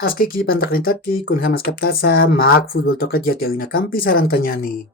Askiki pantaknitaki kun hamas kaptasa maak futbol tokat jati awina kampi sarantanyani.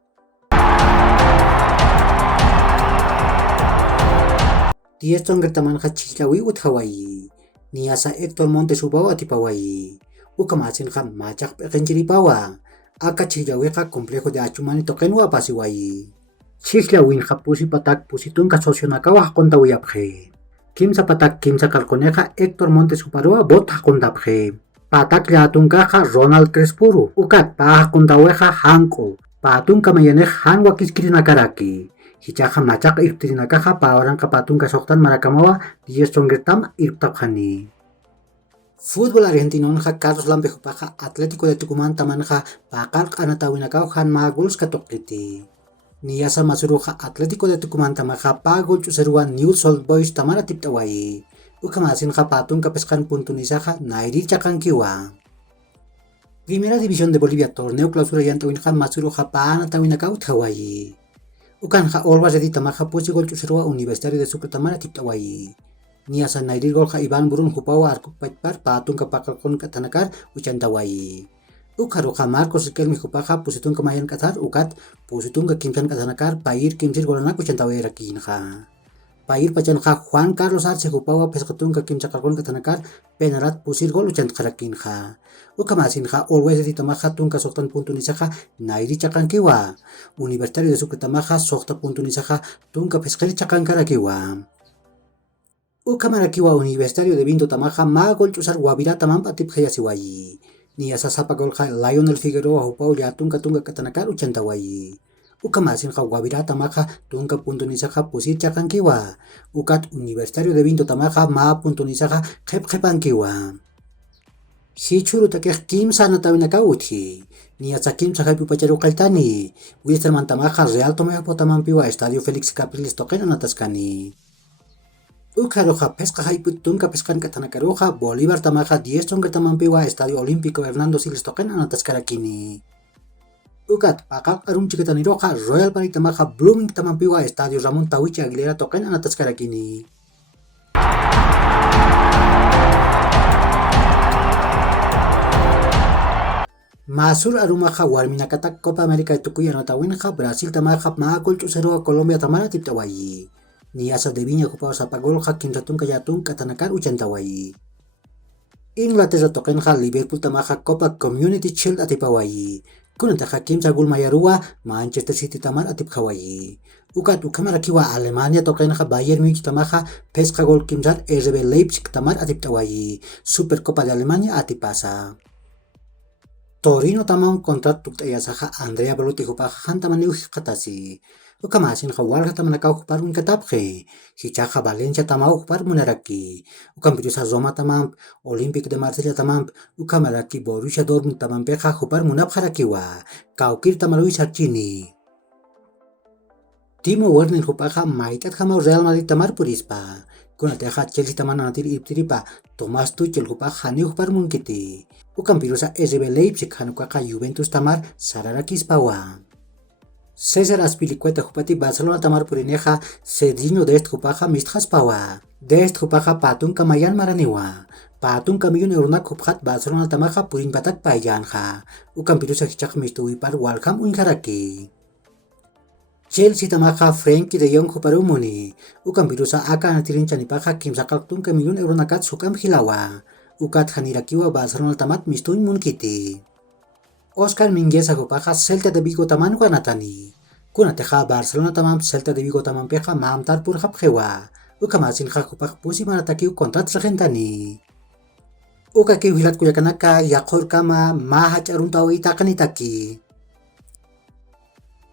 Tieston gertaman hachilawi ut Hawaii. Niasa Hector Montes ubawa tipawai. Ukamasin kam macak pekenjiri bawa. Aka chilawi ka complejo de achumani tokenwa pasiwai. Chislawin hapusi patak pusitun ka sosionakawa hakontawi apje. Kimsa patak kimsa kalkoneja Hector Montes uparoa bot hakontapje. Patak liatun kaja Ronald Crespuru. Ukat pa hakontaweja hanko. Patun kamayanej hanwa kiskirinakaraki. Hichaja macak irtirinakaja pa orang kapatun kasoktan marakamawa diestongertam irtapjani. Fútbol argentino ja Carlos Lampejo paja Atlético de Tucumán tamanja pakal anatawinakaw han maguls katokliti. Niyasa masuruja Atlético de Tucumán tamaja pagol chuseruan Newell's Old Boys tamara tiptawai. Ukamasin ja patun kapeskan puntunisaja nairi chakankiwa. Primera División de Bolivia torneo clausura yantawinja masuruja pa anatawinakaw Hawaii. Ukan ja Olvas de tamaja pusi gol chuserua Universitario de Sucre tamara tiptawai. Niasa nairir gol ja Iban Burun hupawa arkuk paitpar patun kapakal kon katanakar uchantawai. Ukaru ja Marcos Riquelme hupaja pusitun kamayan katar ukat pusitun ka kimsan katanakar pair kimsir golanak uchantawai rakin ja. Pair pacan ja Juan Carlos Arce hupawa peskatun ka kimsa kalkon katanakar penarat pusir gol uchantarakin ja. Ukamasin ja Always de tamaja tun ka soktan puntunisaja nairi chakankiwa. Universitario de Sucre tamaja sokta puntunisaja tun ka peskari chakankarakiwa. Ukamarakiwa Universitario de Vinto tamaja ma gol chusar Guavirá tamampa tipjayasiwai. Niasa sapa gol ja Lionel Figueroa hupau yatun ka tunga katanakar uchantawai. Ukamasin ja Guavirá tamaja tunka puntunisaja pusir chakankiwa. Ukat Universitario de Vinto tamaja ma puntunisaja jepjepankiwa. Hichuru takeh kimsa anatawinaka uthi. Niasa kimsa jaipu pacharu kaltani. Wilstermann tamaja Real Tomeo potamampiwa Estadio Félix Capriles token anataskani. Ukaroja pesca jaipu tunka peskan katanakaroja Bolívar tamaja 10 tonga tamampiwa Estadio Olímpico Hernando Siles token anataskarakini. Ukat pakak arum chikataniroja Royal Party tamaja Blooming tamampiwa Estadio Ramón Tawichi Aguilera token anataskarakini. Masur arumaja warminakatak Copa América de Tucuy anatawinja Brasil tamaja maakol chuseroa Colombia tamara tiptawai. Niasa de Viña kupao sapagolja kimsatun kayatun katanakar uchantawai. Inglaterra tokenja Liverpool tamaja Copa Community Shield atipawai. Kunataja kimsa gulmayarua Manchester City tamar atipkawai. Ukat ukamarakiwa Alemania tokenja Bayern Munich tamaja pesca gol kimsar RB Leipzig tamar atiptawai. Supercopa de Alemania atipasa. Torino tamang kontrat tuktayasaja Andrea Belotti hupaja hantamaniu katasi. Ukamasin hawal hatamanakaw huparun katapje. Hichaja Valencia tamau hupar munaraki. Ukampirusa Roma tamam, Olympique de Marsella tamam, ukamaraki Borussia Dortmund tamampeja hupar munapjarakiwa. Kaukir tamarui sarchini. Timo Werner hupaja maitat hamau Real Madrid tamar purispa. Kunateja Chelsea taman anatir iptiripa Tomás Tuchel hupaja hani hupar munkiti. Ukampirusa RB Leipzig hanukaka Juventus tamar sararakis pawa. César Azpilicueta hupati Barcelona tamar purineja Cedriño Dest hupaja mistjas pawa. Dest hupaja patun kamayan maraniwa. Patun kamiyun euronak hupjat Barcelona tamaja purin patak payanja. Ukampirusa hichak mistuwipar walham unjaraki. Chelsea tamaja Frenkie de Jong huparumuni. Ukampirusa aka anatirin chanipaja kimsakaltun kamiyun euronakat sukam hilawa. Ukat hanirakiwa Barcelona tamat mistuin munkiti. Oscar Mingueza hupaja Celta de Vigo taman wanatani. Kunateja Barcelona tamam Celta de Vigo tamam peja maamtar pur hapjewa. Ukamasin ja hupaj pusi manatakiw kontrat regentani. Ukakiw hilat kuyakanaka yakor kama mahach aruntawi takanitaki.